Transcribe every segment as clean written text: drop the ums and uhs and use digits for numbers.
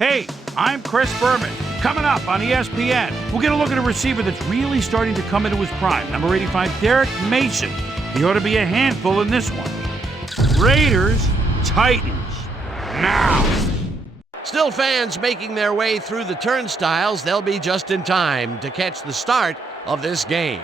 Hey, I'm Chris Berman. Coming up on ESPN, we'll get a look at a receiver that's really starting to come into his prime. Number 85, Derek Mason. He ought to be a handful in this one. Raiders, Titans, now. Still fans making their way through the turnstiles. They'll be just in time to catch the start of this game.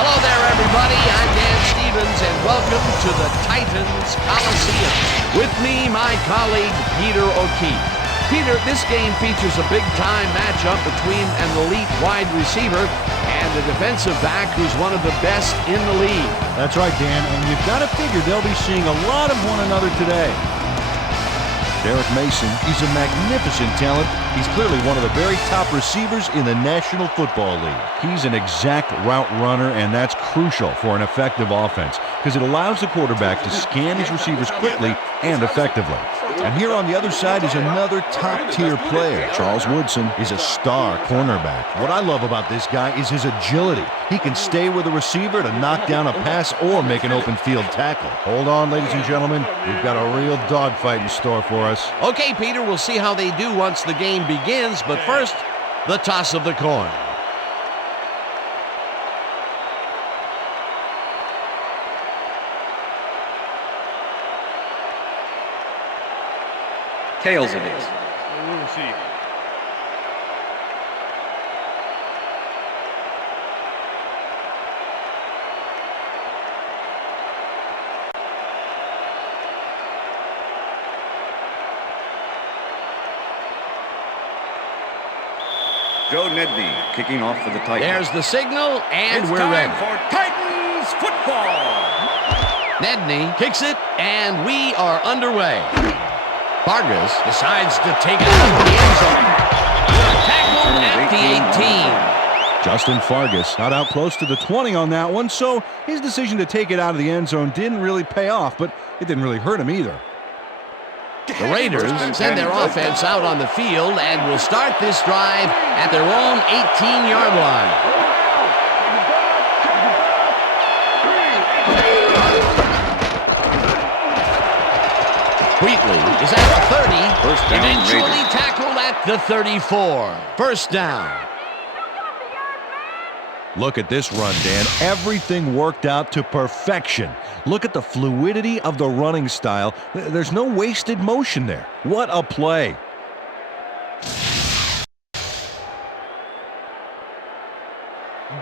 Hello there, everybody. I'm Dan Stevens, and welcome to the Titans Coliseum. With me, my colleague, Peter O'Keefe. Peter, this game features a big-time matchup between an elite wide receiver and a defensive back who's one of the best in the league. That's right, Dan, and you've got to figure they'll be seeing a lot of one another today. Derek Mason, he's a magnificent talent. He's clearly one of the very top receivers in the National Football League. He's an exact route runner, and that's crucial for an effective offense because it allows the quarterback to scan his receivers quickly and effectively. And here on the other side is another top-tier player. Charles Woodson is a star cornerback. What I love about this guy is his agility. He can stay with a receiver to knock down a pass or make an open field tackle. Hold on, ladies and gentlemen. We've got a real dogfight in store for us. Okay, Peter, we'll see how they do once the game begins, but first, the toss of the coin. Tails it is. We'll see. Joe Nedney kicking off for the Titans. There's the signal, and It's we're time ready. for Titans football. Nedney kicks it, and we are underway. Vargas decides to take it out of the end zone. Tackled at the 18. Justin Vargas got out close to the 20 on that one, so his decision to take it out of the end zone didn't really pay off, but it didn't really hurt him either. The Raiders send their offense out on the field and will start this drive at their own 18-yard line. Wheatley is at the 30, First down, eventually Raiders. tackled at the 34. First down. Look at this run, Dan. Everything worked out to perfection. Look at the fluidity of the running style. There's no wasted motion there. What a play.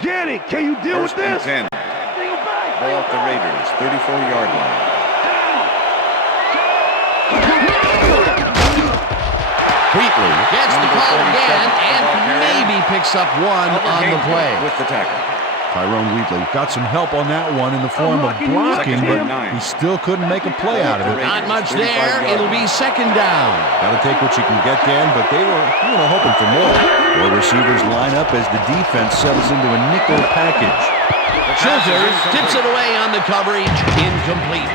Get it! Can you deal First and 10. Ball at the Raiders, 34-yard line. Wheatley gets the Number call 47, again and ball maybe picks up one on the play. With the tackle. Tyrone Wheatley got some help on that one in the form of blocking, but he still couldn't make a play out of it. Not much there. It'll be second down. Got to take what you can get, Dan, but they were hoping for more. More receivers line up as the defense settles into a nickel package. Schulters tips it away on the coverage. Incomplete.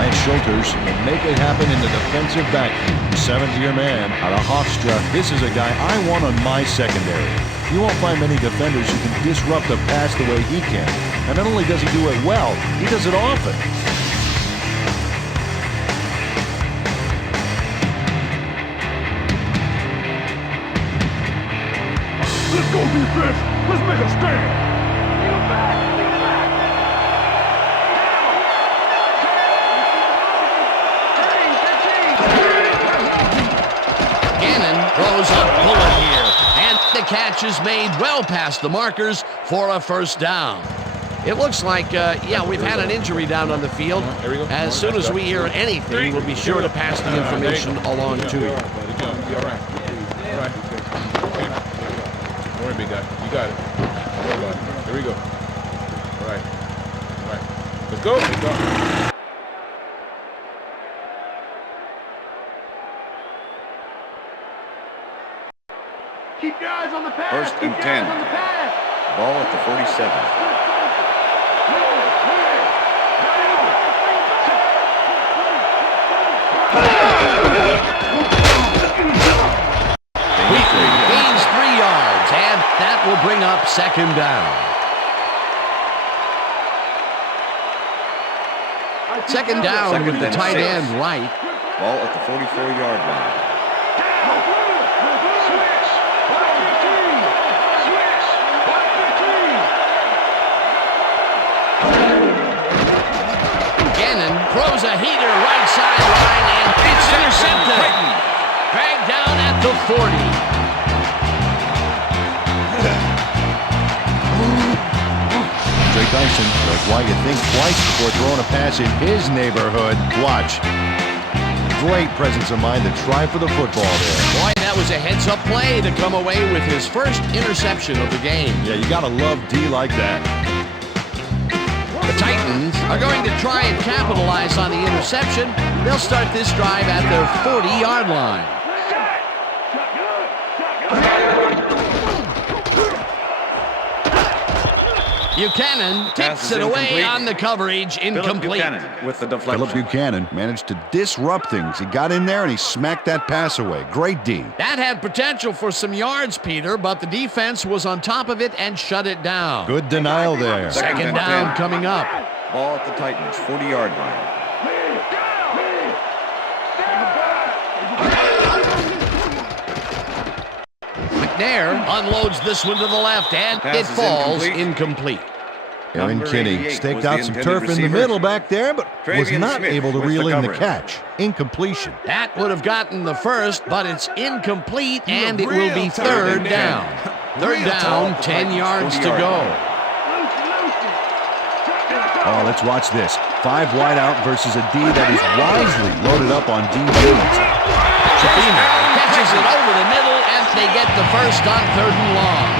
Lance Schulters will make it happen in the defensive backfield. Seventh-year man out of Hofstra. This is a guy I want on my secondary. You won't find many defenders who can disrupt a pass the way he can. And not only does he do it well, he does it often. Let's go defense! Let's make a stand! Gannon throws a bullet here, and the catch is made well past the markers for a first down. It looks like, we've had an injury down on the field. As soon as we hear anything, we'll be sure to pass the information along to you. All right. Don't worry, big guy. You got it. Don't worry about it. Here we go. All right. Let's go. Keep your eyes on the pass! First and 10. Ball at the 47. Wheatley gains 3 yards, and that will bring up second down. Second down with the tight end right. Ball at the 44-yard line. Gannon throws a heater right sideline, and it's intercepted. Dragged down at the 40. Jay Dyson knows why you think twice before throwing a pass in his neighborhood. Watch. Great presence of mind to try for the football there. Boy, that was a heads-up play to come away with his first interception of the game. Yeah, you gotta love D like that. The Titans are going to try and capitalize on the interception. They'll start this drive at their 40-yard line. Buchanan tips it away on the coverage, incomplete. With the deflection. Philip Buchanan managed to disrupt things. He got in there and he smacked that pass away. Great D. That had potential for some yards, Peter, but the defense was on top of it and shut it down. Good denial there. Second down coming up. Ball at the Titans' 40-yard line. McNair unloads this one to the left, and it falls incomplete. Aaron Kinney staked out some turf in the middle back there, but was not able to reel in the catch. Incompletion. That would have gotten the first, but it's incomplete, and it will be third down. Third down, 10 yards to go. Oh, let's watch this. 5 wide out versus a D that is wisely loaded up on D units. Chafina catches it over the middle, and they get the first on 3rd and long.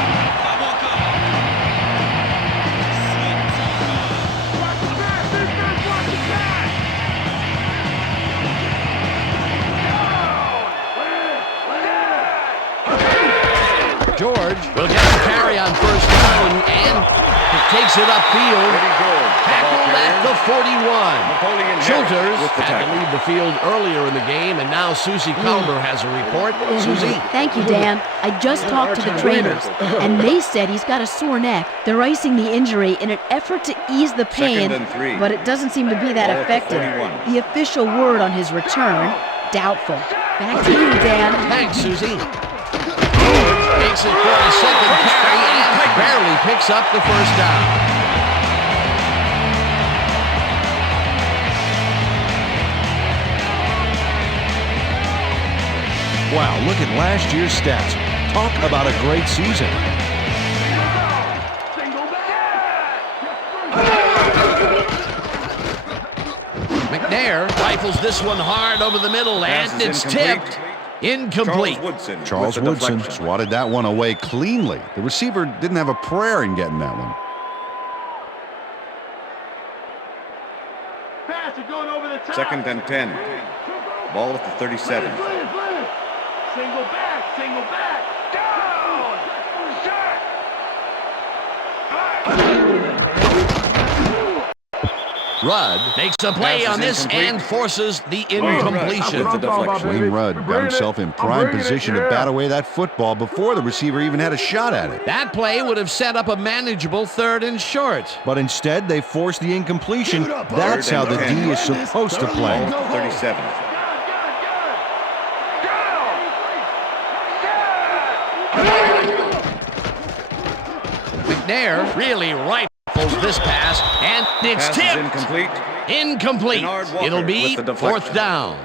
George will get the carry on 1st down, and it takes it upfield. Tackled at the 41. Schulters had to leave the field earlier in the game, and now Susie Calder has a report. Susie? Thank you, Dan. I just talked to the trainers, and they said he's got a sore neck. They're icing the injury in an effort to ease the pain, but it doesn't seem to be that effective. The official word on his return, doubtful. Back to you, Dan. Thanks, Susie. Takes it for a second carry and barely picks up the 1st down. Wow, look at last year's stats. Talk about a great season. McNair rifles this one hard over the middle, and it's tipped. Incomplete. Charles Woodson swatted that one away cleanly. The receiver didn't have a prayer in getting that one. Second and 10. Ball at the 37. Single back, down! Rudd makes a play on this and forces the incompletion. Wayne Rudd got himself in prime position to bat away that football before the receiver even had a shot at it. That play would have set up a manageable 3rd and short. But instead, they forced the incompletion. That's how the D is supposed to play. 37. McNair really rifles this pass, and it's tipped. Incomplete. It'll be 4th down.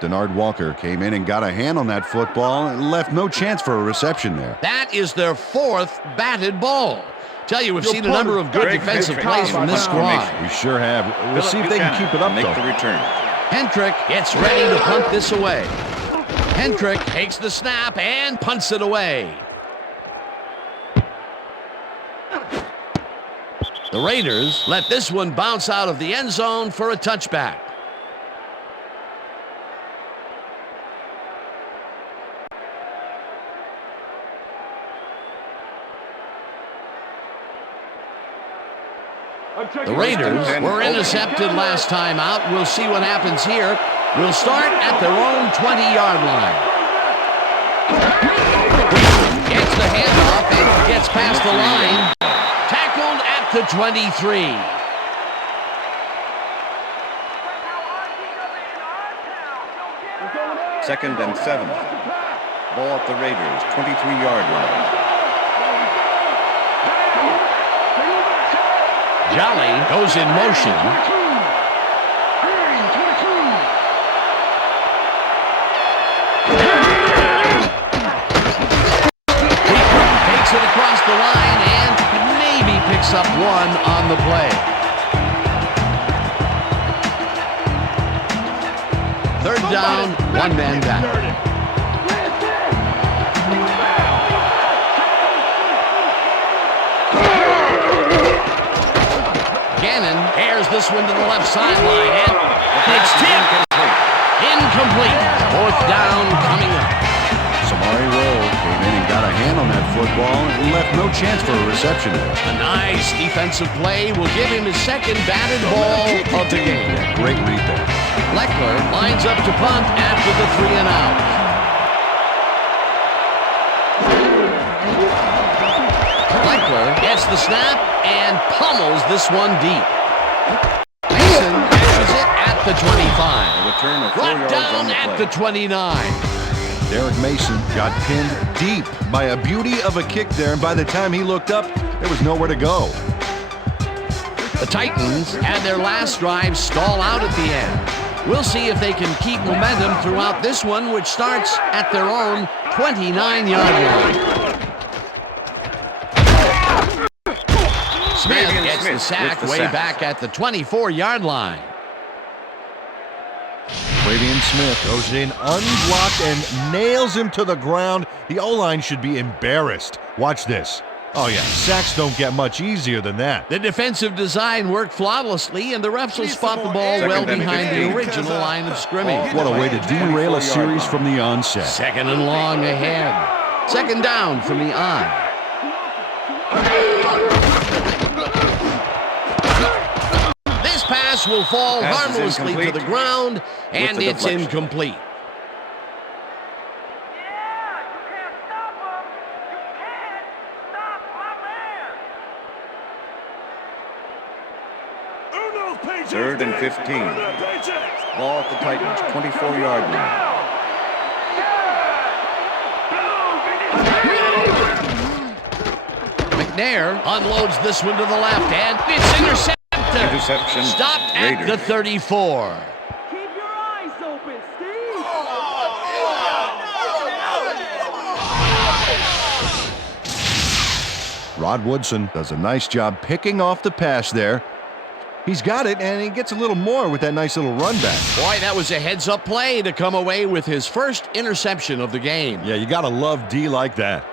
Denard Walker came in and got a hand on that football and left no chance for a reception there. That is their 4th batted ball. Tell you, we've seen a number of good defensive plays from this squad. We sure have. We'll see if they can keep it up, though. The return. Hendrick gets ready to punt this away. Hendrick takes the snap and punts it away. The Raiders let this one bounce out of the end zone for a touchback. The Raiders were intercepted last time out. We'll see what happens here. We'll start at their own 20-yard line. Gets the handoff and gets past the line. Tackled at the 23. 2nd and 7. Ball at the Raiders' 23-yard line. Jolly goes in motion. Takes it across the line and maybe picks up one on the play. Third down, one man back. Gannon airs this one to the left sideline, and it's tipped. Incomplete. Fourth down coming up. Samari Rowe came in and got a hand on that football and left no chance for a reception. A nice defensive play will give him his second batted ball of the game. Yeah, great read there. Leckler lines up to punt after the 3 and out. Leckler gets the snap and pummels this one deep. Mason catches it at the 25. Return of 4 Brought yards down on the at play. the 29. Derek Mason got pinned deep by a beauty of a kick there, and by the time he looked up, there was nowhere to go. The Titans had their last drive stall out at the end. We'll see if they can keep momentum throughout this one, which starts at their own 29-yard line. Smith gets the sack way back at the 24-yard line. Bravian Smith goes in unblocked and nails him to the ground. The O-line should be embarrassed. Watch this. Oh yeah, sacks don't get much easier than that. The defensive design worked flawlessly, and the refs will spot the ball well behind the original line of scrimmage. What a way to derail a series from the onset. Second and long ahead. Second down from the on. This pass will fall Pass is harmlessly to incomplete. the ground, and the it's deflection. incomplete. Third and 15. Ball at the Titans' 24-yard line. McNair unloads this one to the left, and it's intercepted. Interception. Stopped at Raiders. the 34. Keep your eyes open, Steve. Rod Woodson does a nice job picking off the pass there. He's got it, and he gets a little more with that nice little run back. Boy, that was a heads-up play to come away with his first interception of the game. Yeah, you gotta love D like that.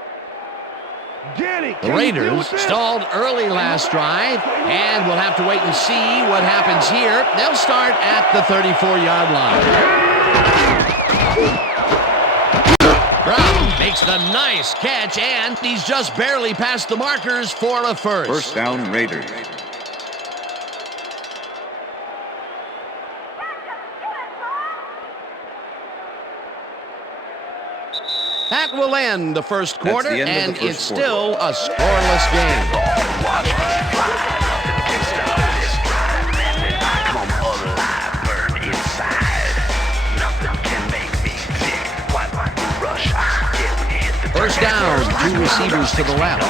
The Raiders stalled early last drive, and we'll have to wait and see what happens here. They'll start at the 34-yard line. Brown makes the nice catch, and he's just barely past the markers for a first. First down, Raiders. That will end the first quarter, the end of and the first it's quarter. still a scoreless game. First down, two receivers to the left.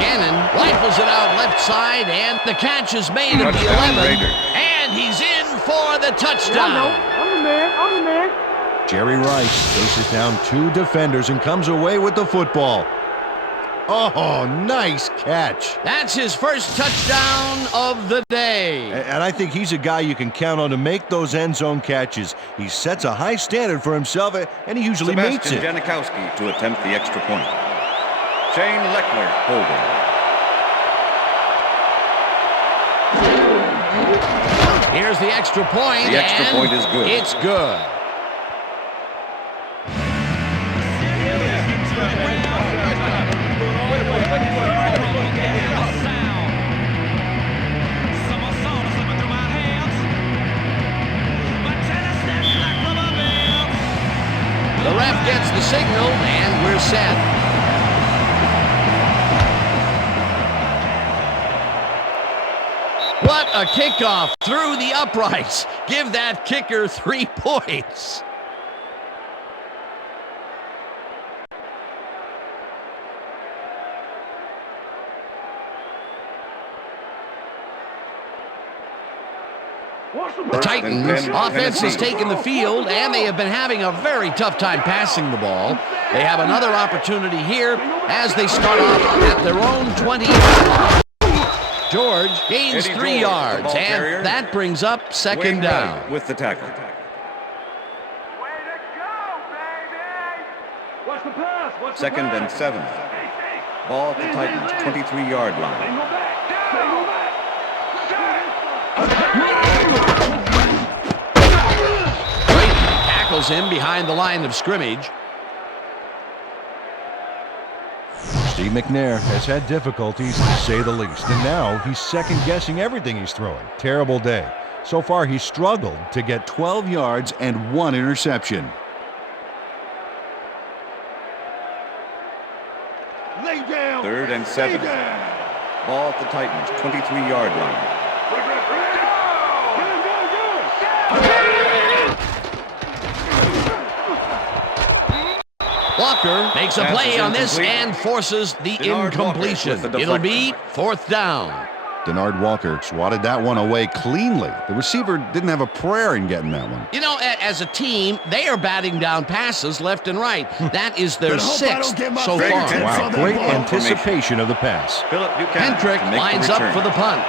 Gannon rifles it out left side, and the catch is made at the Touchdown, 11. Raiders. And he's in for the touchdown. I'm the man. Jerry Rice faces down two defenders and comes away with the football. Oh, nice catch. That's his first touchdown of the day. And I think he's a guy you can count on to make those end zone catches. He sets a high standard for himself, and he usually meets Sebastian it. Janikowski to attempt the extra point. Shane Leckler holding. Here's the extra point. The extra and point is good. It's good. The ref gets the signal, and we're set. What a kickoff through the uprights. Give that kicker 3 points. The Titans offense has taken the field, and they have been having a very tough time passing the ball. They have another opportunity here as they start off at their own 20-yard line. George gains 3 yards, and that brings up second down. With the tackle. Way to go, baby! What's the pass? What's the Second and 7. Ball at the Titans' 23-yard line. Tackles him behind the line of scrimmage. Steve McNair has had difficulties, to say the least, and now he's second-guessing everything he's throwing. Terrible day. So far, he's struggled to get 12 yards and 1 interception. Lay down! 3rd and 7. Ball at the Titans' 23-yard line. Walker makes a play on this and forces the incompletion. It'll be 4th down. Denard Walker swatted that one away cleanly. The receiver didn't have a prayer in getting that one. You know, as a team, they are batting down passes left and right. That is their 6th so far. Wow, great anticipation of the pass. Hendrick lines up for the punt.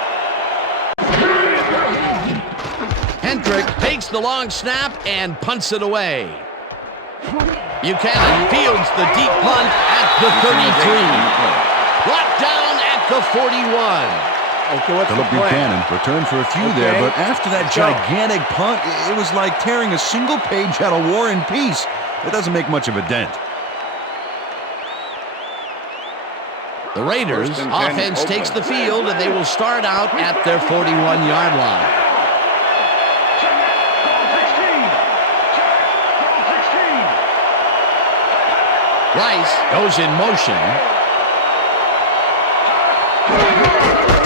Hendrick takes the long snap and punts it away. Buchanan fields the deep punt at the 33. Brought down at the 41. Okay, what's Philip the play? Buchanan returned for a few there, but after that gigantic punt, it was like tearing a single page out of War and Peace. It doesn't make much of a dent. The Raiders offense takes the field, and they will start out at their 41-yard line. Rice goes in motion.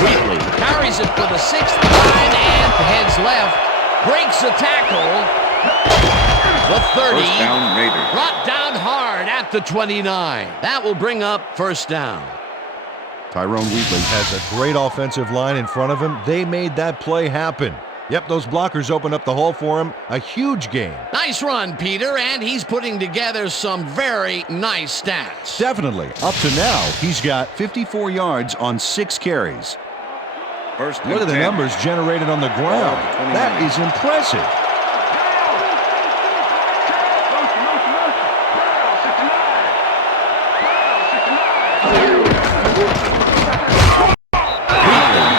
Wheatley carries it for the 6th time and heads left. Breaks a tackle. The 30. First down, Raiders. Brought down hard at the 29. That will bring up 1st down. Tyrone Wheatley has a great offensive line in front of him. They made that play happen. Yep, those blockers opened up the hole for him. A huge gain. Nice run, Peter, and he's putting together some very nice stats. Definitely. Up to now, he's got 54 yards on 6 carries. First and Look at the 10. numbers generated on the ground. That is impressive.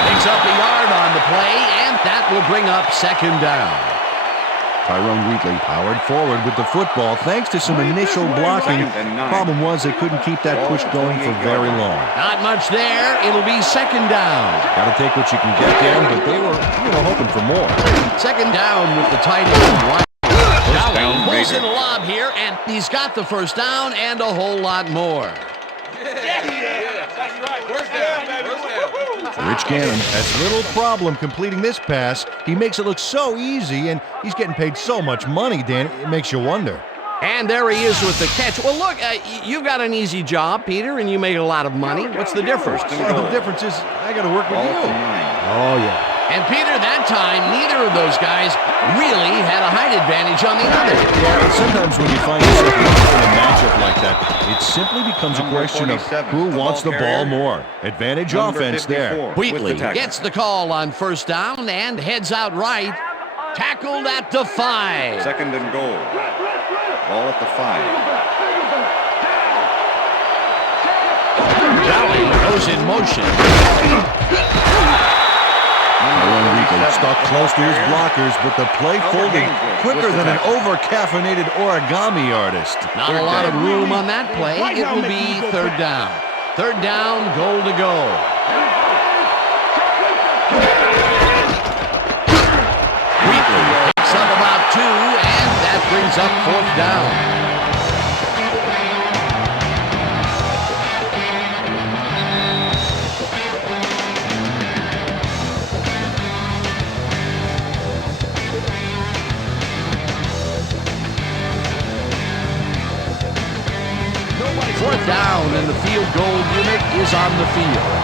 Picks up a yard on the play, and that will bring up 2nd down. Tyrone Wheatley powered forward with the football thanks to some initial blocking. Problem was they couldn't keep that push going for very long. Not much there. It'll be 2nd down. Got to take what you can get there, but they were, hoping for more. 2nd down with the tight end. Now down, he pulls Raiders. in a lob here, and he's got the 1st down and a whole lot more. Rich Gannon has little problem completing this pass. He makes it look so easy, and he's getting paid so much money, Dan, it makes you wonder. And there he is with the catch. Well, look, you've got an easy job, Peter, and you make a lot of money. What's the difference? Well, the difference is I got to work with Ball you. from 9. Oh, yeah. And Peter, that time, neither of those guys really had a height advantage on the other. Yeah, and sometimes when you find yourself in a matchup like that, it simply becomes a Number question of 47, who wants the ball ball carrier. more. Advantage Number offense 54 there. with Wheatley the tackle. gets the call on 1st down and heads out right. Tackled at the 5. 2nd and goal. Ball at the 5. Dowling goes in motion. Tyrone Wheatley stuck close to his blockers, but the play folded quicker than an over-caffeinated origami artist. Not a lot of room on that play. It will be 3rd down. 3rd down, goal to go. Wheatley picks up about 2, and that brings up 4th down. gold unit is on the field.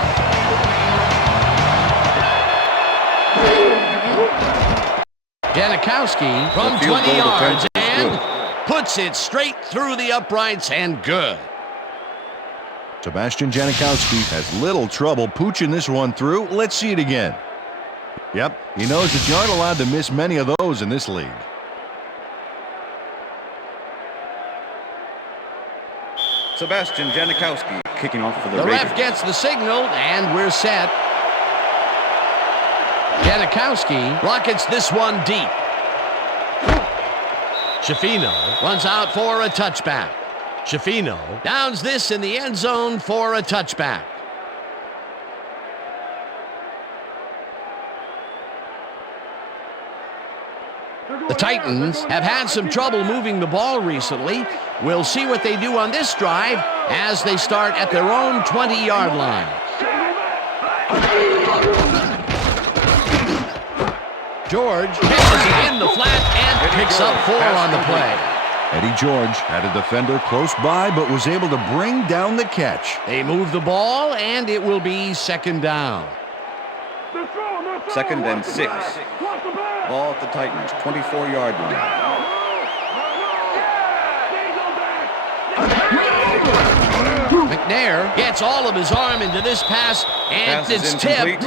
Janikowski from 20 yards and puts it straight through the uprights and good. Sebastian Janikowski has little trouble pooching this one through. Let's see it again. Yep, he knows that you aren't allowed to miss many of those in this league. Sebastian Janikowski kicking off for the Raiders. Raiders. Ref gets the signal, and we're set. Janikowski rockets this one deep. Schifino runs out for a touchback. Schifino downs this in the end zone for a touchback. The Titans have had some trouble moving the ball recently. We'll see what they do on this drive as they start at their own 20-yard line. George pitches it in the flat and picks up 4 on the play. Eddie George had a defender close by but was able to bring down the catch. They move the ball, and it will be second down. 2nd and 6. Ball at the Titans, 24-yard line. McNair gets all of his arm into this pass, and Pass is it's tipped.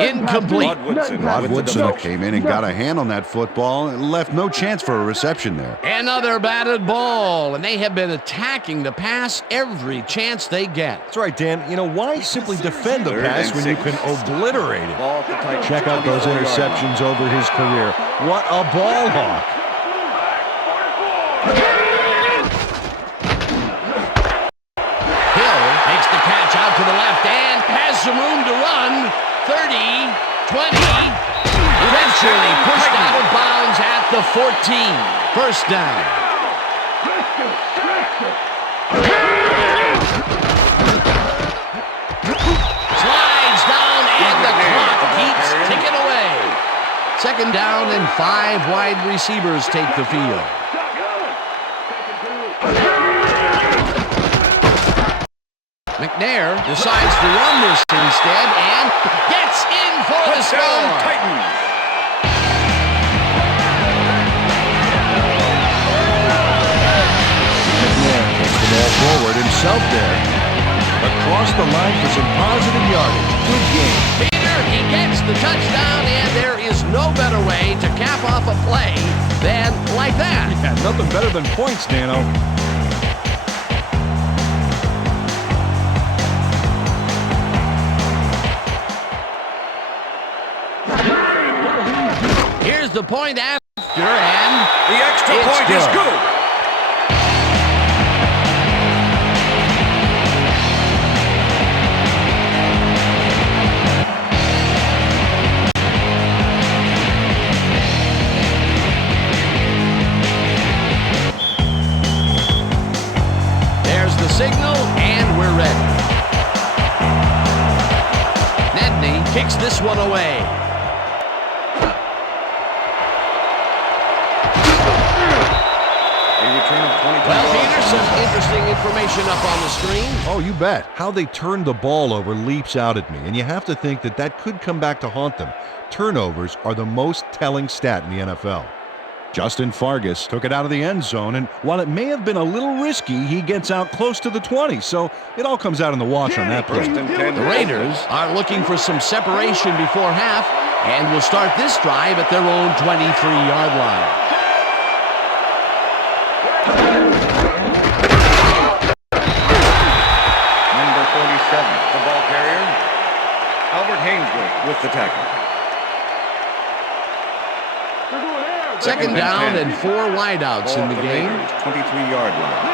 Incomplete. Rod Woodson came in and got a hand on that football and left no chance for a reception there. Another batted ball, and they have been attacking the pass every chance they get. That's right, Dan. You know, why simply defend the 3rd pass and when you 6. can obliterate it? Ball at the Titans, Check out those 24-yard interceptions line. over his career. What a ball hawk. Hill makes the catch out to the left and has some room to run. 30, 20, eventually pushed out of bounds at the 14. First down. Slides down and the clock keeps ticking away. Second down and 5 wide receivers take the field. McNair decides to run this instead and gets in for the score. Titans. McNair takes the ball forward himself there. Across the line for some positive yardage. Good game. Peter, he gets the touchdown, and there is no better way to cap off a play than like that. Yeah, nothing better than points, Dano. Here's the point after, and The extra it's point is good. there's the signal, and we're ready. Nedney kicks this one away. A return of 22 Well, yards. Peter, some interesting information up on the screen. Oh, you bet. How they turned the ball over leaps out at me, and you have to think that that could come back to haunt them. Turnovers are the most telling stat in the NFL. Justin Fargas took it out of the end zone, and while it may have been a little risky, he gets out close to the 20, so it all comes out in the wash on that play. 1st and 10. The Raiders are looking for some separation before half and will start this drive at their own 23-yard line. Number 47, the ball carrier. Albert Hainsworth with the tackle. Second down and 4 wideouts in the game. 23-yard line.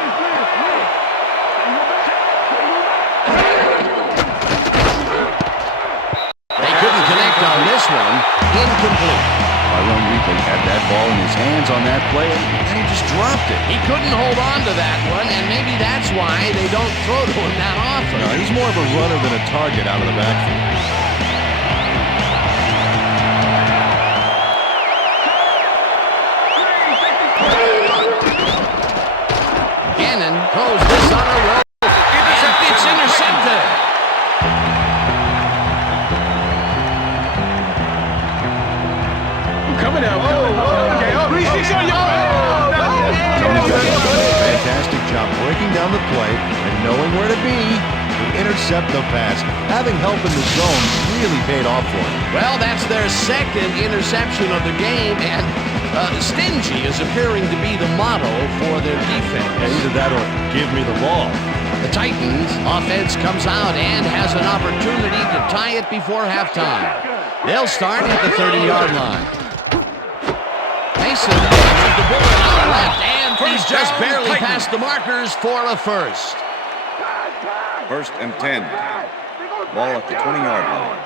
They couldn't connect on this one. Incomplete. Tyrone Wheatley had that ball in his hands on that play, and he just dropped it. He couldn't hold on to that one, and maybe that's why they don't throw to him that often. No, he's more of a runner than a target out of the backfield. Gannon throws this on a roll, and it's intercepted. breaking down the play and knowing where to be to intercept the pass. Having help in the zone really paid off for him. Well, that's their second interception of the game, and stingy is appearing to be the motto for their defense. Yeah, either that or give me the ball. The Titans offense comes out and has an opportunity to tie it before halftime. They'll start at the 30-yard line. Mason with the bullet on the left, and he's just barely past the markers for a first. 1st and 10. Ball at the 20-yard line.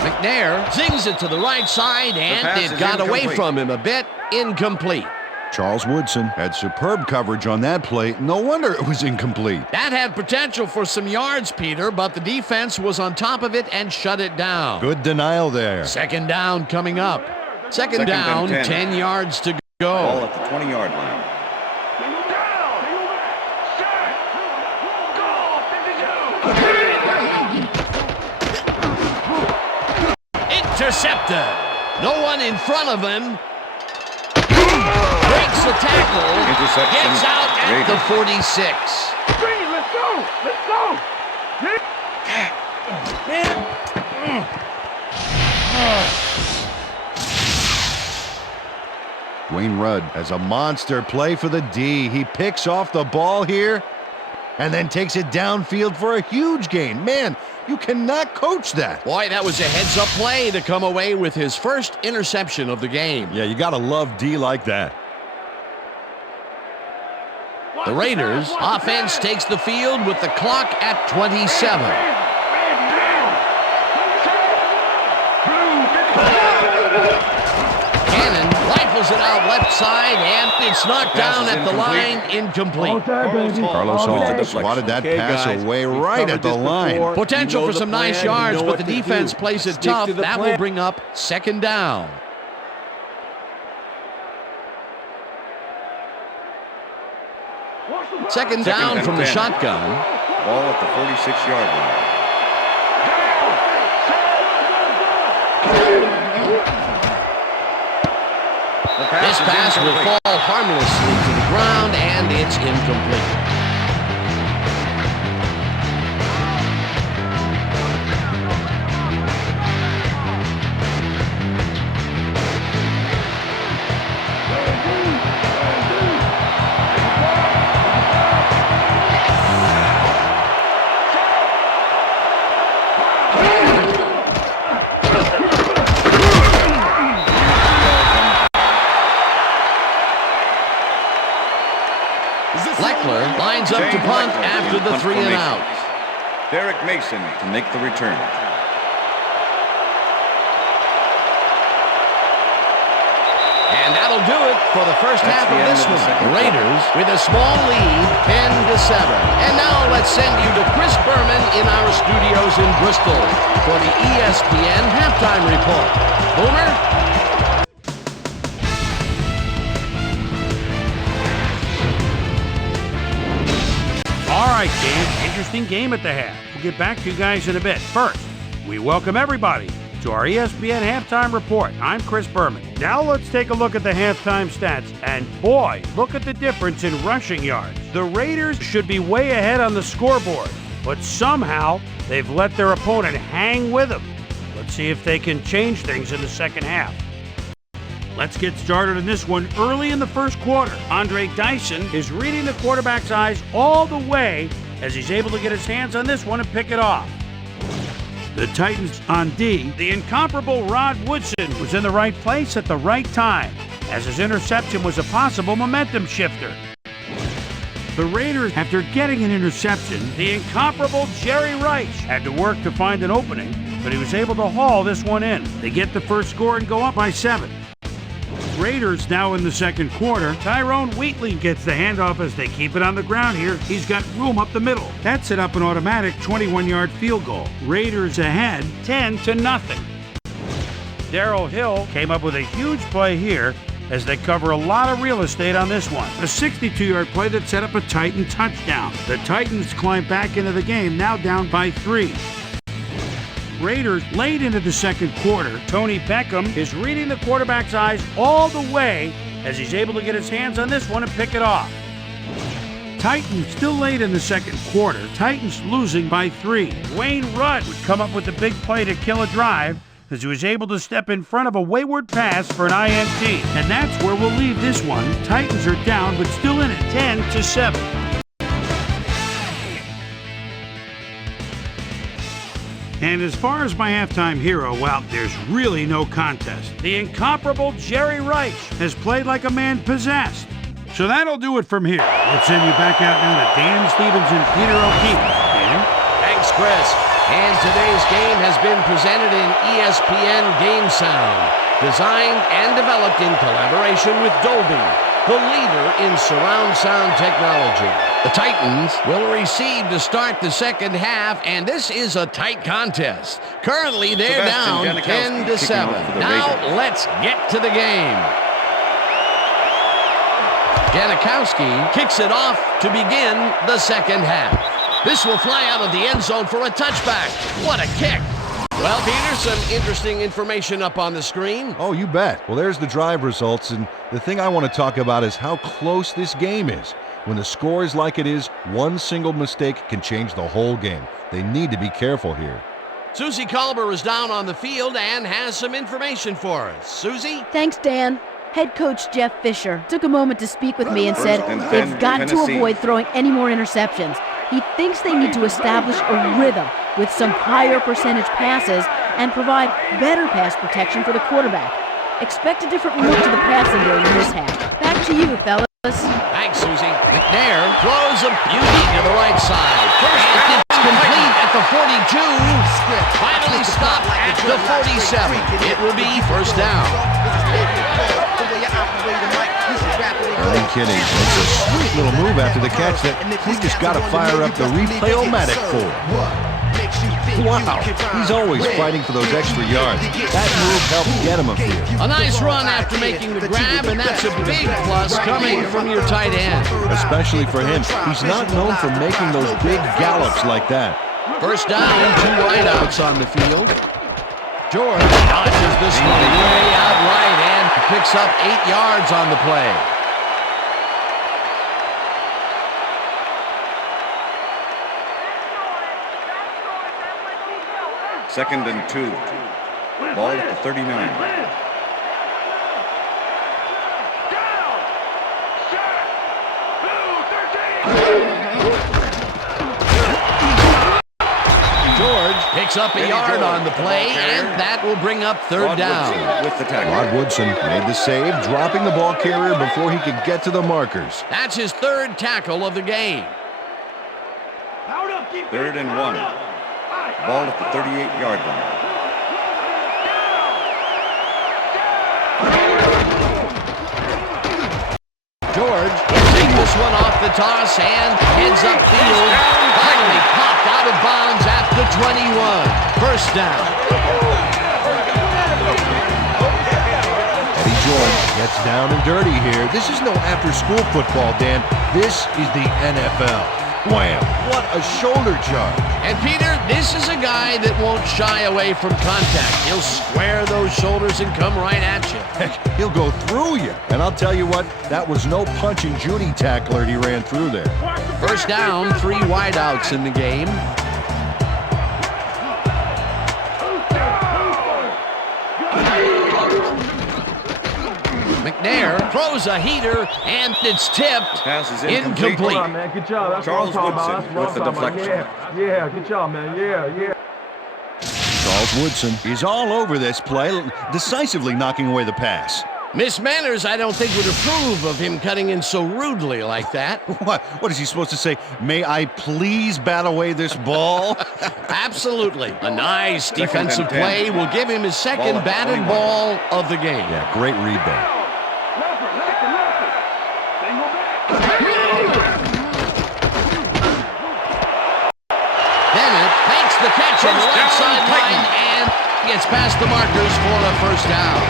McNair zings it to the right side, and it got away from him a bit. Incomplete. Charles Woodson had superb coverage on that play. No wonder it was incomplete. That had potential for some yards, Peter, but the defense was on top of it and shut it down. Good denial there. Second down coming up. Second down, 10 yards to go. Ball at the 20-yard line. Intercepted. No one in front of him. Breaks the tackle. Interception. Gets out at the 46. Let's go! Let's go! Dwayne Rudd has a monster play for the D. He picks off the ball here and then takes it downfield for a huge gain. Man, you cannot coach that. Boy, that was a heads-up play to come away with his first interception of the game. Yeah, you got to love D like that. The Raiders offense takes the field with the clock at 27. Rifles it out left side, and it's knocked down at the line, incomplete. Carlos Hall swatted that pass away right at the line. Potential for some nice yards, but the defense plays it tough. That will bring up second down. Second down from the shotgun. Ball at the 46-yard line. This pass will fall harmlessly to the ground, and it's incomplete. Lines up to punt after the 3 and out. Derek Mason to make the return. And that'll do it for the first half of this one. The Raiders with a small lead, 10-7. And now let's send you to Chris Berman in our studios in Bristol for the ESPN halftime report. Boomer? All right, Dan, interesting game at the half. We'll get back to you guys in a bit. First, we welcome everybody to our ESPN halftime report. I'm Chris Berman. Now let's take a look at the halftime stats. And boy, look at the difference in rushing yards. The Raiders should be way ahead on the scoreboard, but somehow they've let their opponent hang with them. Let's see if they can change things in the second half. Let's get started in this one early in the first quarter. Andre Dyson is reading the quarterback's eyes all the way as he's able to get his hands on this one and pick it off. The Titans on D, the incomparable Rod Woodson was in the right place at the right time, as his interception was a possible momentum shifter. The Raiders, after getting an interception, the incomparable Jerry Rice had to work to find an opening, but he was able to haul this one in. They get the first score and go up by 7. Raiders now in the second quarter. Tyrone Wheatley gets the handoff as they keep it on the ground here. He's got room up the middle. That set up an automatic 21-yard field goal. Raiders ahead 10-0. Darrell Hill came up with a huge play here as they cover a lot of real estate on this one. A 62-yard play that set up a Titan touchdown. The Titans climb back into the game, now down by 3. Raiders late into the second quarter. Tony Beckham is reading the quarterback's eyes all the way as he's able to get his hands on this one and pick it off. Titans still late in the second quarter. Titans losing by 3. Wayne Rudd would come up with the big play to kill a drive as he was able to step in front of a wayward pass for an INT. And that's where we'll leave this one. Titans are down, but still in it, 10-7. And as far as my halftime hero, well, there's really no contest. The incomparable Jerry Reich has played like a man possessed. So that'll do it from here. Let's send you back out now to Dan Stevens and Peter O'Keefe. Dan? Thanks, Chris. And today's game has been presented in ESPN Game Sound, designed and developed in collaboration with Dolby, the leader in surround sound technology. The Titans will receive to start the second half, and this is a tight contest. Currently, they're down 10-7. Now, let's get to the game. Janikowski kicks it off to begin the second half. This will fly out of the end zone for a touchback. What a kick. Well, Peter, some interesting information up on the screen. Oh, you bet. Well, there's the drive results, and the thing I want to talk about is how close this game is. When the score is like it is, one single mistake can change the whole game. They need to be careful here. Susie Colber is down on the field and has some information for us. Susie? Thanks, Dan. Head coach Jeff Fisher took a moment to speak with me and said they've got to avoid throwing any more interceptions. He thinks they need to establish a rhythm with some higher percentage passes and provide better pass protection for the quarterback. Expect a different look to the passing game in this half. Back to you, fellas. Thanks, Susie. McNair throws a beauty to the right side. And it's complete at the 42. Finally stopped at the 47. It will be first down. Ernie Kinney makes a sweet little move after the catch that we just got to fire up the replay-o-matic for. Wow, he's always fighting for those extra yards. That move helped get him a few. A nice run after making the grab, and that's a big plus coming from your tight end. Especially for him. He's not known for making those big gallops like that. First down, 2 wideouts on the field. George dodges this one way out right and picks up 8 yards on the play. Second and 2. Ball at the 39. George picks up a yard on the play, and that will bring up third down. With the tackle. Rod Woodson made the save, dropping the ball carrier before he could get to the markers. That's his third tackle of the game. Third and 1. Ball at the 38-yard line. George will take this one off the toss and heads upfield. Finally popped out of bounds at the 21. First down. Eddie George gets down and dirty here. This is no after-school football, Dan. This is the NFL. Wham! What a shoulder charge. And Peter, this is a guy that won't shy away from contact. He'll square those shoulders and come right at you. Heck, he'll go through you. And I'll tell you what, that was no punch and Judy tackler he ran through there. First down, 3 wideouts in the game. McNair throws a heater, and it's tipped. Pass is incomplete. Good job, man. Good job. That's Charles what I'm talking Woodson about. with the deflection. Yeah, good job, man. Yeah. Charles Woodson is all over this play, decisively knocking away the pass. Miss Manners, I don't think, would approve of him cutting in so rudely like that. What is he supposed to say? May I please bat away this ball? Absolutely. A nice defensive play will give him his second batted ball of the game. Yeah, great read there. Bennett makes the catch on the left sideline and gets past the markers for a first down.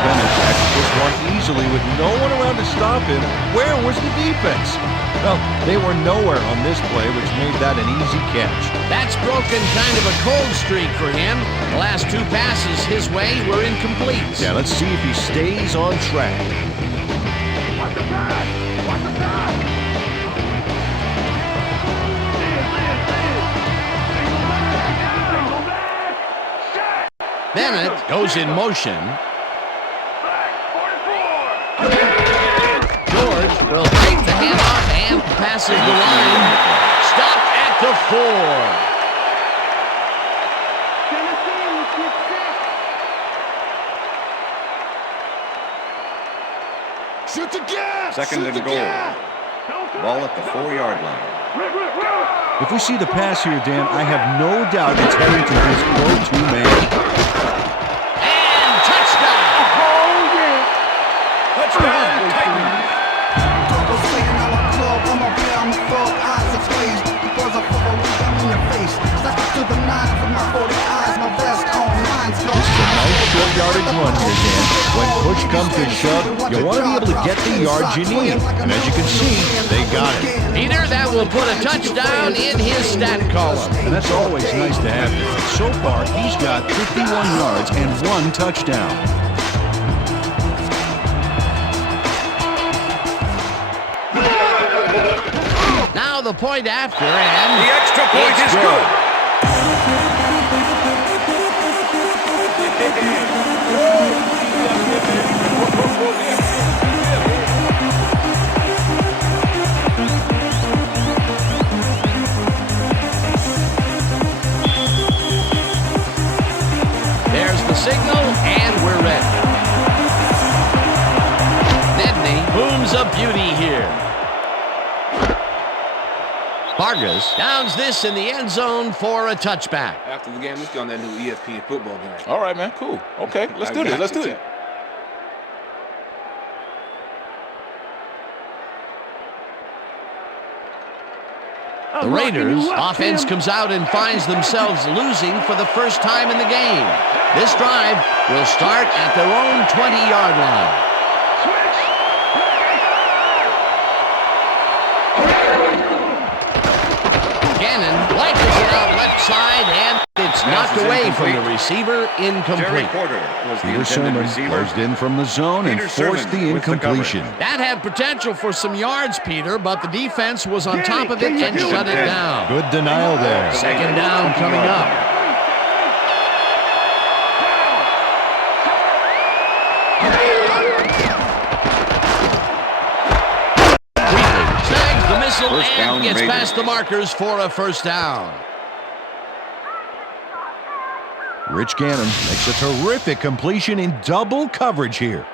Bennett after this one easily with no one around to stop him. Where was the defense? Well, they were nowhere on this play, which made that an easy catch. That's broken kind of a cold streak for him. The last 2 passes his way were incomplete. Yeah, let's see if he stays on track. Watch the pass! Watch the pass! Bennett goes in motion. George will take the handoff and passes the line. Stopped at the 4. Shoot the gap! Second and goal. Ball at the 4-yard line. If we see the pass here, Dan, I have no doubt it's heading to his go-to man. And touchdown! Touchdown, Titans! This is a nice short yardage run here, Dan. When push comes to shove, you want to be able to get the yards you need. And as you can see, they got it. Peter, that will put a touchdown in his stat column. And that's always nice to have. So far, he's got 51 yards and 1 touchdown. Now the point after, and The extra point is good. There's the signal, and we're ready. Nedney booms a beauty here. Vargas downs this in the end zone for a touchback. After the game, let's go on that new ESPN football game. All right, man. Cool. Okay, let's do this. Let's do it. The Raiders' offense comes out and finds themselves losing for the first time in the game. This drive will start at their own 20-yard line. Gannon launches it out left side, and it's knocked away from the receiver, Jerry incomplete. Porter was the Peter intended Sermon receiver. closed in from the zone and Peter forced Sermon the with the incompletion. coverage. That had potential for some yards, Peter, but the defense was on top of it and shut it down. Good denial there. Second down coming up. Wheatley snags the missile First down, and gets Raiders. past the markers for a first down. Rich Gannon makes a terrific completion in double coverage here.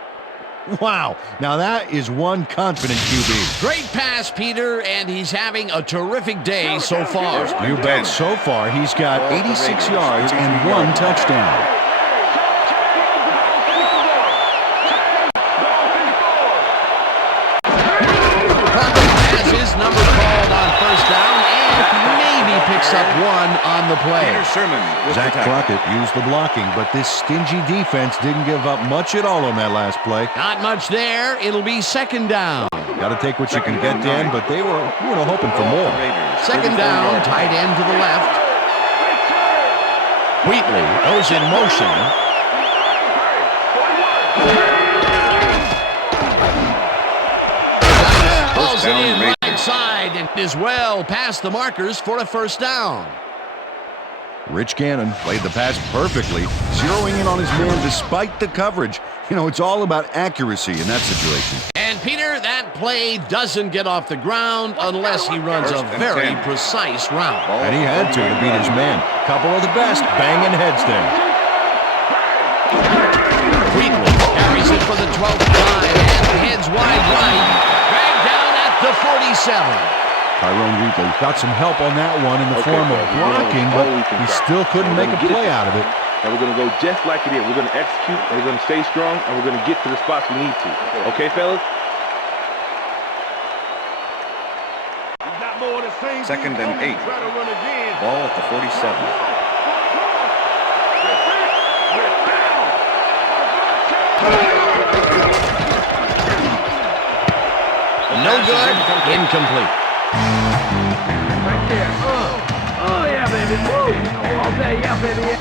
Wow, now that is one confident QB. Great pass, Peter, and he's having a terrific day so far. You bet. So far, he's got 86 yards and 1 touchdown. Has his number called on first down and maybe picks up 1 on the play. Peter Sermon with Zach the tackle. Crockett used the blocking, but this stingy defense didn't give up much at all on that last play. Not much there. It'll be second down. Got to take what you can get, Dan, but they were hoping for more. Raiders, Second 34 down, yard tight line. end to the left. Wheatley goes in motion. Balls it in down, right side and is well past the markers for a first down. Rich Gannon played the pass perfectly, zeroing in on his man despite the coverage. You know, it's all about accuracy in that situation. And Peter, that play doesn't get off the ground unless he runs a First and very 10. precise route. Ball And he had to beat his man. Couple of the best banging heads there. Wheatley carries it for the 12th time and heads wide right. Dragged down at the 47. Tyrone Wheatley got some help on that one in the form of blocking, but he still couldn't make a play out of it. And we're going to go just like it is. We're going to execute, and we're going to stay strong, and we're going to get to the spots we need to. Okay, fellas? Second and 8. Ball at the 47. No good. Incomplete. Right there. Oh, yeah, baby. Woo. All day, yeah, baby.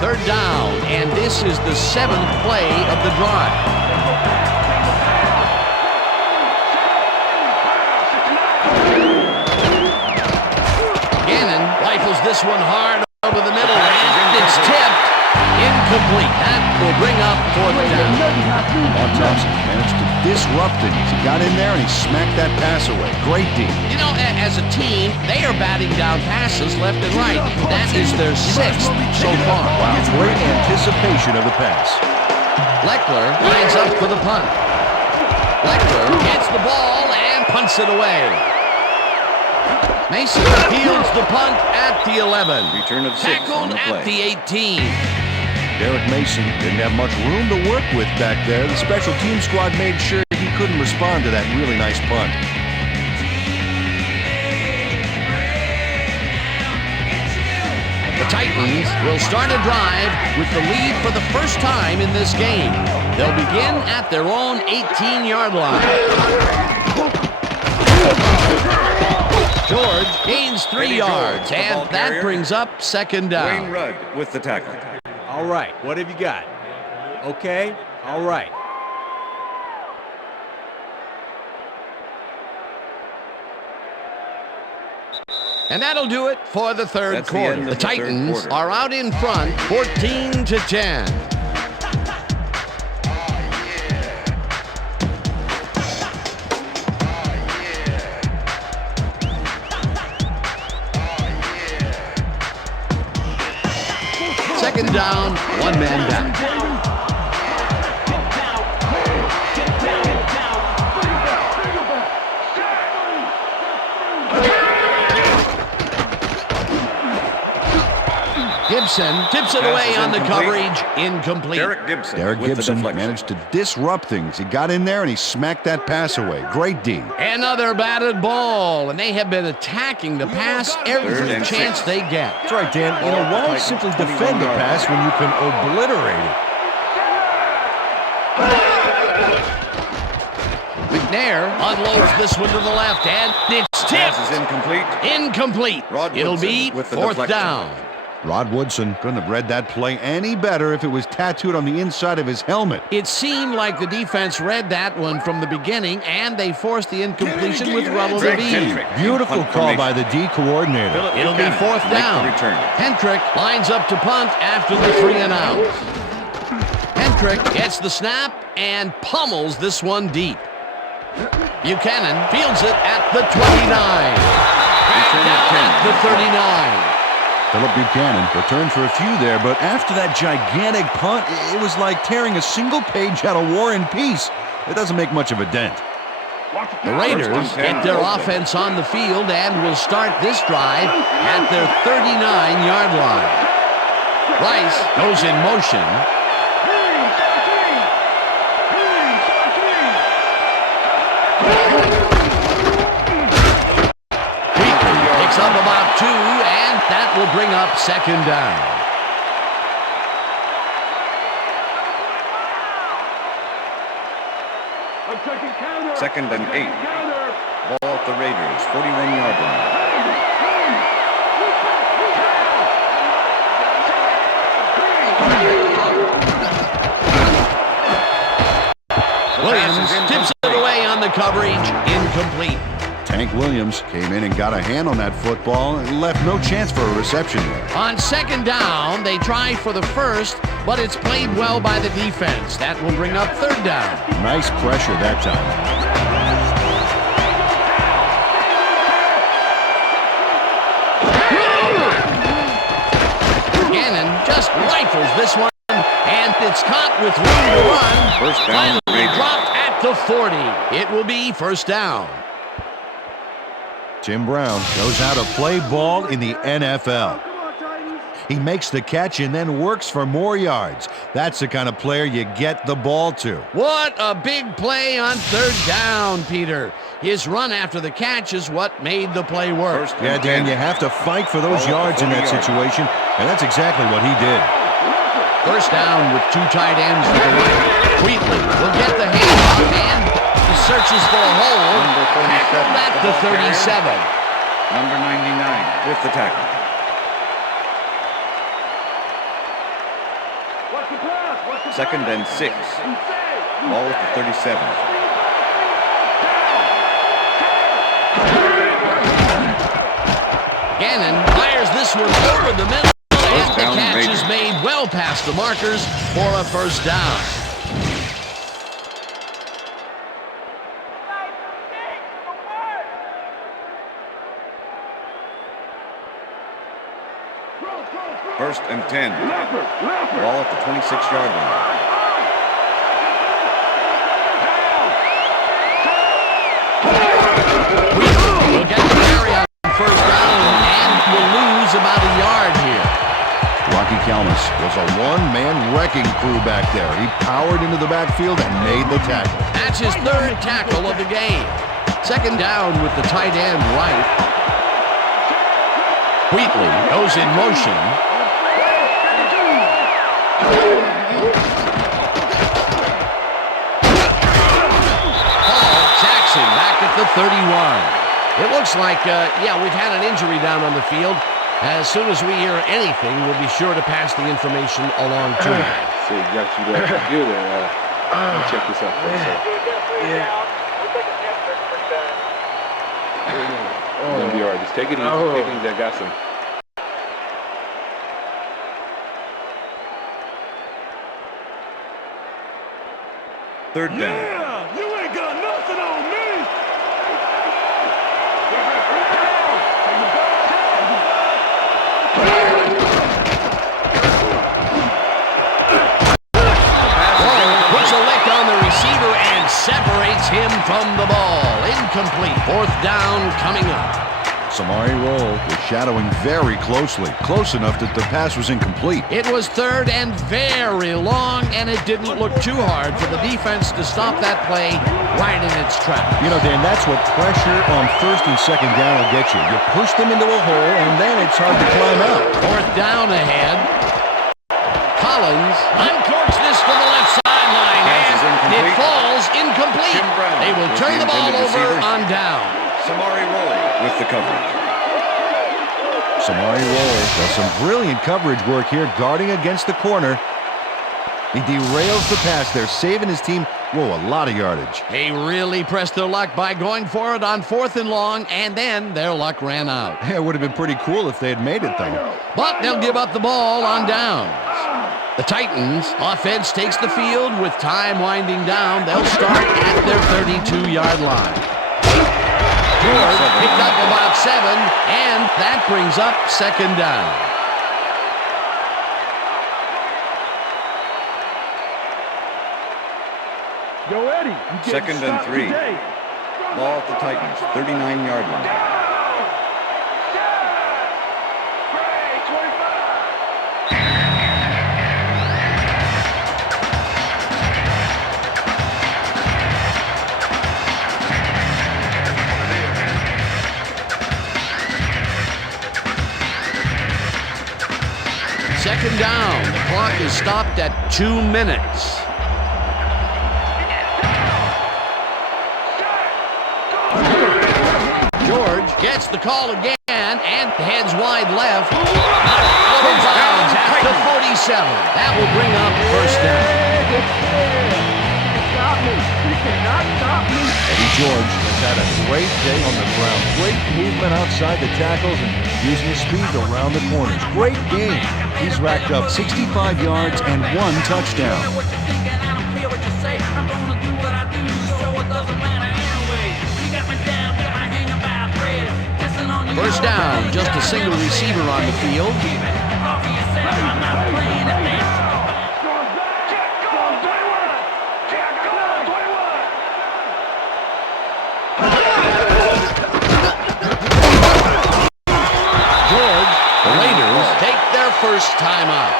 Third down, and this is the 7th play of the drive. Rifles this one hard over the middle, and it's tipped. Incomplete. That will bring up 4th down. Vaughn Thompson managed to disrupt things. He got in there and he smacked that pass away. Great D. You know, as a team, they are batting down passes left and right. That is their 6th so far. Wow, great anticipation of the pass. Leckler lines up for the punt. Leckler gets the ball and punts it away. Mason fields the punt at the 11. Return of 6 on Tackled the at play. the 18. Derek Mason didn't have much room to work with back there. The special team squad made sure he couldn't respond to that really nice punt. The Titans will start a drive with the lead for the first time in this game. They'll begin at their own 18-yard line. George gains 3 yards, and that brings up 2nd down. Wayne Rudd with the tackle. All right, what have you got? Okay, all right. And that'll do it for the third That's the quarter. end of The the third Titans quarter. are out in front, 14-10. Second down, 1 man down. Gibson tips it away on the coverage. Incomplete. Derek Gibson. Derek with the Gibson deflection. managed to disrupt things. He got in there and he smacked that pass away. Great D. Another batted ball, and they have been attacking the pass every 3rd and chance 6. they get. That's right, Dan. You know, why simply defend the pass when you can obliterate it? McNair unloads this one to the left, and it's tipped. Pass is incomplete. Incomplete. Rod It'll Woodson be with the 4th deflection. down. Rod Woodson couldn't have read that play any better if it was tattooed on the inside of his helmet. It seemed like the defense read that one from the beginning, and they forced the incompletion with relative Greg ease. Hendrick. Beautiful Punt call formation. by the D coordinator. It'll be 4th Make the down. return. Hendrick lines up to punt after the 3 and out. Hendrick gets the snap and pummels this one deep. Buchanan fields it at the 29. Return of Down 10. at the 39. Philip Buchanan returned for a few there, but after that gigantic punt, it was like tearing a single page out of War and Peace. It doesn't make much of a dent. The Raiders First and 10. get their offense on the field and will start this drive at their 39-yard line. Rice goes in motion. Picks up about 2, and that will bring up 2nd down. I'm taking counter. 2nd and 8. Counter. Ball at the Raiders, 41-yard line. Williams tips it away on the coverage. Incomplete. Tank Williams came in and got a hand on that football and left no chance for a reception there. On 2nd down, they try for the first, but it's played well by the defense. That will bring up 3rd down. Nice pressure that time. Gannon just rifles this one, and it's caught with room to run. First down, Finally Raiders. dropped at the 40. It will be 1st down. Tim Brown knows how to play ball in the NFL. He makes the catch and then works for more yards. That's the kind of player you get the ball to. What a big play on 3rd down, Peter. His run after the catch is what made the play work. First Yeah, and Dan, 10. you have to fight for those Ball at yards in that 40 yards. situation, and that's exactly what he did. First down with two tight ends to the right. Wheatley will get the handoff and he searches for a hole. Tackled at the 37. Number 99 with the tackle. Second and 6. Ball at the 37. Gannon fires this one over the middle, and the catch is made well past the markers for a first down. First and 10. Ball at the 26-yard line. We'll get the carry on first down and we'll lose about a yard here. Rocky Kalmus was a one-man wrecking crew back there. He powered into the backfield and made the tackle. That's his third tackle of the game. Second down with the tight end right. Wheatley goes in motion. Paul Jackson back at the 31. It looks like, we've had an injury down on the field. As soon as we hear anything, we'll be sure to pass the information along to you. So you got you that computer. Let me check this out for a second. You're gonna be all right. Just take it easy. Take it easy. I got some. Third down. Yeah, you ain't got nothing on me. Puts a lick on the receiver and separates him from the ball. Incomplete. Fourth down coming up. Samari Roll was shadowing very closely, close enough that the pass was incomplete. It was third and very long, and it didn't look too hard for the defense to stop that play right in its tracks. You know, Dan, that's what pressure on first and second down will get you. You push them into a hole, and then it's hard to climb out. Fourth down ahead. Collins uncorks this to the left sideline, and it falls incomplete. They will turn the ball over on down. Samari Roll with the coverage. Samari Roll does some brilliant coverage work here, guarding against the corner. He derails the pass there, saving his team, a lot of yardage. They really pressed their luck by going for it on fourth and long, and then their luck ran out. Yeah, it would have been pretty cool if they had made it, though. But they'll give up the ball on downs. The Titans offense takes the field with time winding down. They'll start at their 32-yard line. George picked up about 7, and that brings up second down. Yo, Eddie, you Second and 3. Today. Ball at the Titans, 39-yard line. Second down. The clock is stopped at 2 minutes. George gets the call again and heads wide left. Out of bounds at the 47. That will bring up first down. Stop me. You cannot stop me. Eddie George has had a great day on the ground. Great movement outside the tackles and using his speed around the corners. Great game. He's racked up 65 yards and 1 touchdown. First down, just a single receiver on the field. George, the Raiders take their first time out.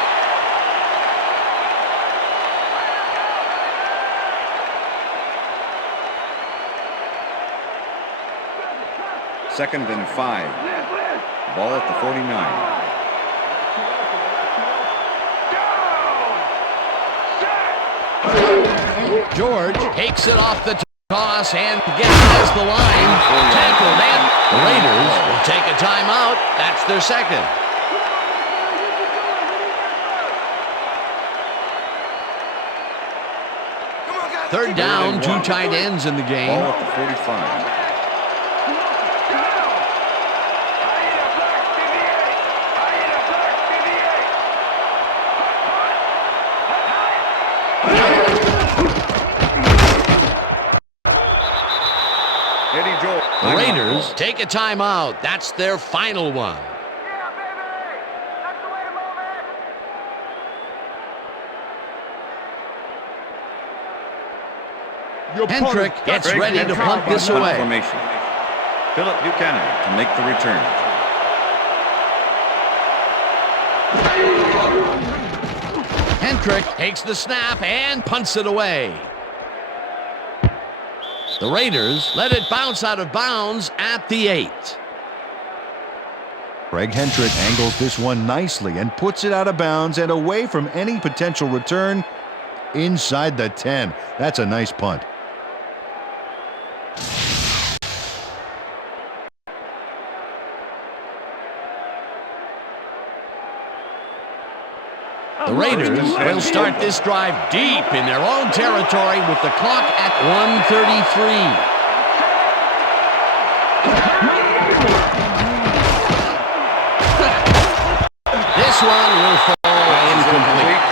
Second and 5. Ball at the 49. George takes it off the toss and gets past the line. Tackled, and the Raiders will take a timeout. That's their second. Third down, 2 tight ends in the game. Ball at the 45. The Raiders take a timeout. That's their final one. Hendrick gets ready to punt this away. Formation. Philip Buchanan to make the return. Hendrick takes the snap and punts it away. The Raiders let it bounce out of bounds at the 8. Craig Hendrick angles this one nicely and puts it out of bounds and away from any potential return inside the 10. That's a nice punt. The Raiders will start this drive deep in their own territory with the clock at 1:33. This one will fall incomplete.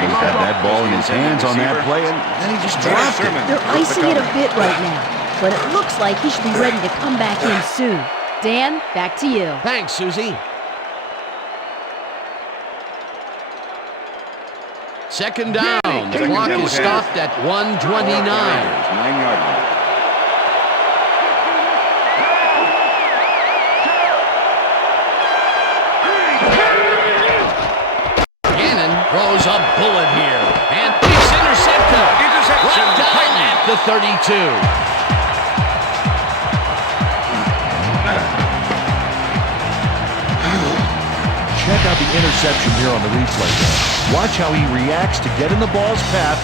He's had that ball in his hands on that play, and then he just dropped it. They're icing it a bit right now, but it looks like he should be ready to come back in soon. Dan, back to you. Thanks, Susie. Second down. The clock is stopped at 1:29. 9-yard line. Gannon throws a bullet here, and it's intercepted. Right down at the 32. Check out the interception here on the replay there. Watch how he reacts to get in the ball's path.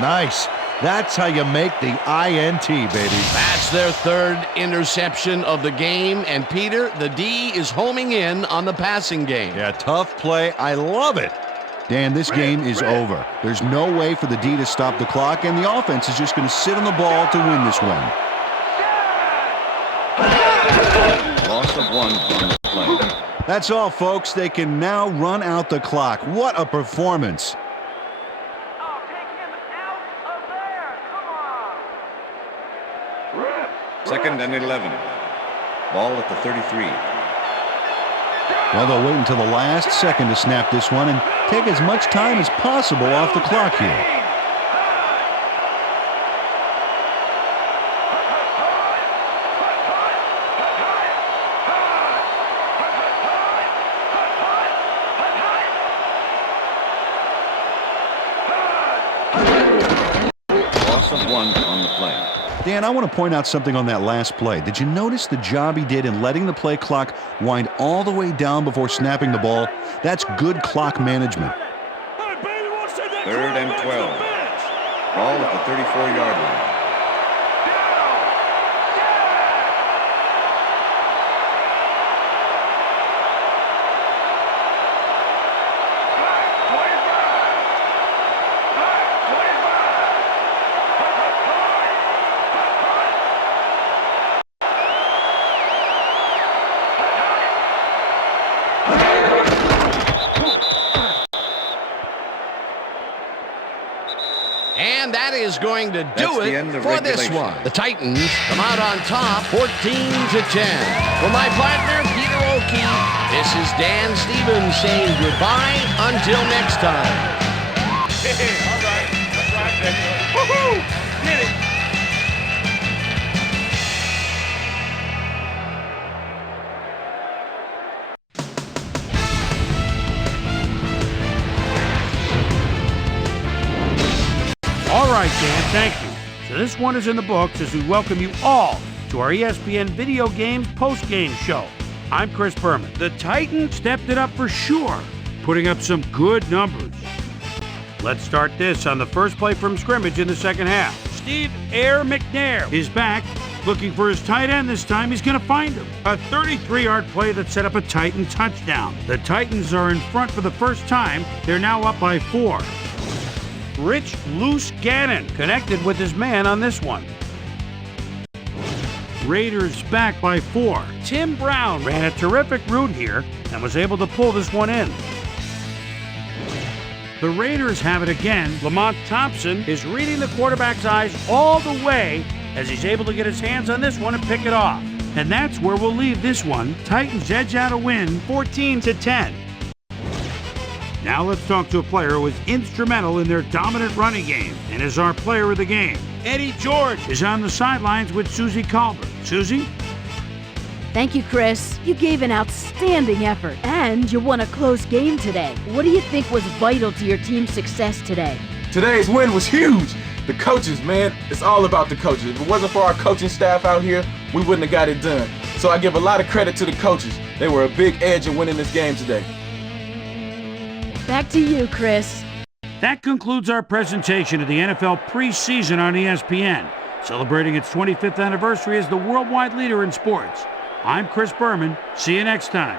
Nice. That's how you make the INT, baby. That's their third interception of the game, and Peter, the D is homing in on the passing game. Yeah, tough play. I love it. Dan, this game is over. There's no way for the D to stop the clock, and the offense is just going to sit on the ball to win this one. Loss of 1 on the play. That's all, folks. They can now run out the clock. What a performance. Oh, take him out of there. Come on. 2nd and 11. Ball at the 33. Well, they'll wait until the last second to snap this one and take as much time as possible off the clock here. Loss of 1 on the play. Dan, I want to point out something on that last play. Did you notice the job he did in letting the play clock wind all the way down before snapping the ball? That's good clock management. 3rd and 12. Ball at the 34-yard line. And that is going to That's do the it end of for this regulation. one. The Titans come out on top, 14-10. For my partner, Peter O'Keefe, this is Dan Stevens saying goodbye until next time. All right. That's right, baby. Woohoo! Get it. All right, Dan, thank you. So this one is in the books as we welcome you all to our ESPN Video Games post-game show. I'm Chris Berman. The Titans stepped it up for sure, putting up some good numbers. Let's start this on the first play from scrimmage in the second half. Steve Air McNair is back, looking for his tight end this time. He's going to find him. A 33-yard play that set up a Titan touchdown. The Titans are in front for the first time. They're now up by 4. Rich Loose Gannon connected with his man on this one. Raiders back by 4. Tim Brown ran a terrific route here and was able to pull this one in. The Raiders have it again. Lamont Thompson is reading the quarterback's eyes all the way as he's able to get his hands on this one and pick it off. And that's where we'll leave this one. Titans edge out a win, 14-10. Now let's talk to a player who was instrumental in their dominant running game and is our player of the game. Eddie George is on the sidelines with Susie Colbert. Susie? Thank you, Chris. You gave an outstanding effort, and you won a close game today. What do you think was vital to your team's success today? Today's win was huge. The coaches, man, it's all about the coaches. If it wasn't for our coaching staff out here, we wouldn't have got it done. So I give a lot of credit to the coaches. They were a big edge in winning this game today. Back to you, Chris. That concludes our presentation of the NFL preseason on ESPN, celebrating its 25th anniversary as the worldwide leader in sports. I'm Chris Berman. See you next time.